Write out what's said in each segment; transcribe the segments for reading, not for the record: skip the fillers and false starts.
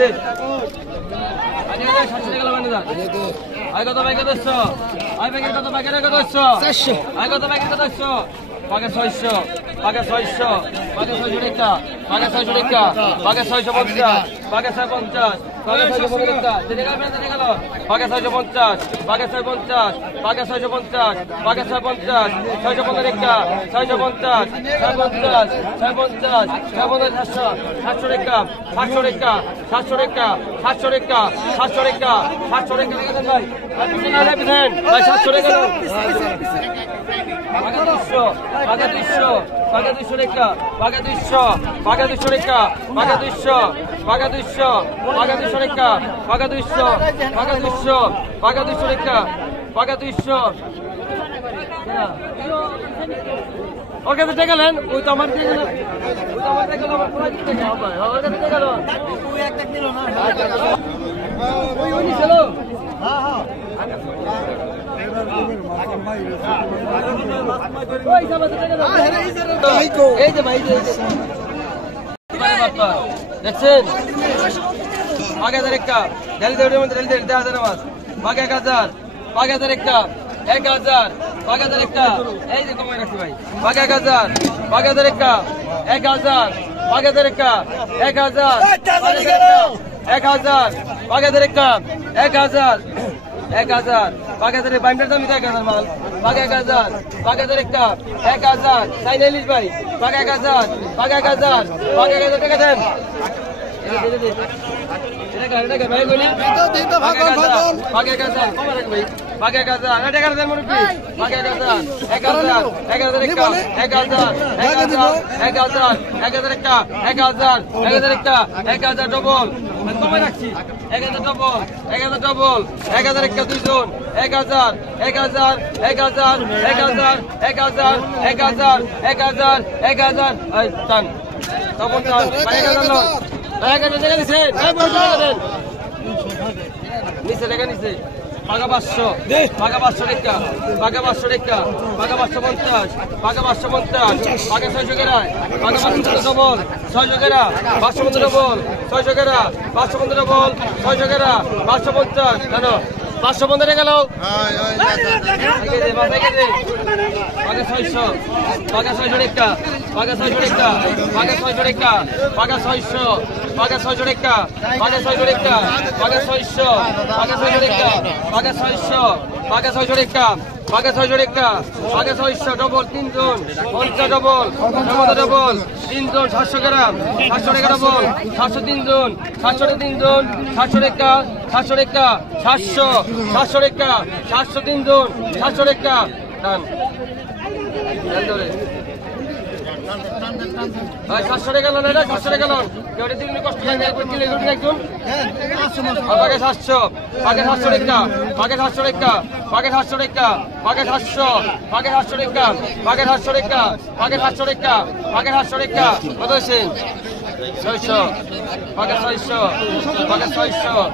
দে আগে 700 টাকা লাগানো যা আই কত ভাই কত 100 আই ভাই কত ভাই কত 100 400 আই কত ভাই কত 100 পাকে 600 পাকে 600 পাকে 600 টাকা পাকে 600 টাকা পাকে 650 পাকে 650 পাকে 650 টাকা দিতে গেল পাকে 650 পাকে 650 পাকে 650 পাকে 650 650 টাকা 650 650 650 700 700 টাকা 700 টাকা 700 টাকা 700 টাকা 700 টাকা 700 টাকা দেন ভাই আপনি না দেন ভাই 700 টাকা পাকে 200 পাকে 200 পাকে 200 টাকা পাকে 200 পাকে 200 টাকা পাকে 200 পাকে 200 পাকে 200 টাকা পাকে 200 পাকে 200 পাকে 200 টাকা পাকে 200 ওকে তো টাকা নেন ওই তো আমার দিয়ে ওই তো আমার টাকা আমার পুরো দিতে যাও ভাই ওকে তো টাকা দাও ওই একটা দিল না ওই ওই ছিল হ্যাঁ হ্যাঁ এই যে ভাই দেখছেন আগে একটা দেড় বাঘ 1000 বাঘ 1000 একটা 1000 বাঘ 1000 একটা এই যে কমাই রাখছি ভাই বাঘ 1000 বাঘ 1000 একটা 1000 বাঘ 1000 একটা 1000 1000 বাঘ 1000 একটা 1000 1000 বাগেদারে বাইন্ডার দাম 1000 মাল বাগ 1000 বাগেদারে একটা 1000 সাইনালিস ভাই বাগ 1000 বাগ 1000 বাগ 1000 টাকা দেন এটা ভাই বলি তো বাগ 1000 বাগ 1000 কম রাখ ভাই বাগ 1000 এটা টাকা দেন মুরব্বি বাগ 1000 1000 1000 একটা 1000 1000 1000 একটা 1000 1000 একটা 1000 ডবল কমে রাখছি 1000 ডবল 1000 ডবল 1000 একটা দুইজন 1000 1000 1000 1000 1000 1000 1000 1000 এই টান তখন টান 1000 লো 1000 টাকা দিছে এই বড় টাকা দেন নিচে টাকা নিচে পাগা 500 পাগা 500 টাকা পাগা 500 টাকা পাগা 550 পাগা 550 পাগা 600 টাকা পাগা 500 ডবল 600 টাকা 500 ডবল 600 টাকা 500 ডবল 600 টাকা 550 জানো 550 টাকা লাও পাগা 600 পাগা 600 টাকা পাগা 600 টাকা পাগা 600 টাকা পাগা 600 পাগা 600 টাকা পাগা 600 টাকা পাগা 600 পাগা 600 টাকা পাগা 600 পাগা 600 টাকা পাগা 600 টাকা পাগা 600 ডবল 3 জন 50 ডবল 50 ডবল 3 জন 700 গ্রাম 700 টাকা ডবল 700 3 জন 700 3 জন 700 টাকা 700 টাকা 700 700 টাকা 700 3 জন 700 টাকা টান ধরে 700 টাকা লোন এটা 700 টাকা লোন কেউ দিন কষ্ট লাগে একজন পাকে 700 পাকে 700 টাকা পাকে 700 টাকা পাকে 700 টাকা পাকে 700 পাকে 700 টাকা পাকে 700 টাকা পাকে 700 টাকা পাকে 700 টাকা কত হয়েছে 600 পাকে 600 পাকে 600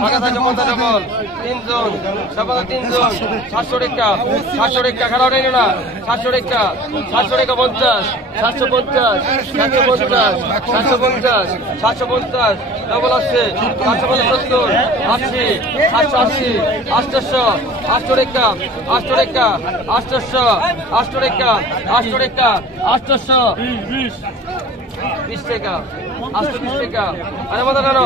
পাকে 650 ডবল 3 জন 3 জন 700 টাকা 700 টাকা খারাপ নেই না 700 টাকা 700 টাকা 50 750 750 750 750 ডবল আছে 770 80 780 800 800 টাকা 800 টাকা 800 800 টাকা 800 টাকা 800 20 টাকা 820 টাকা আরে মাথা কেন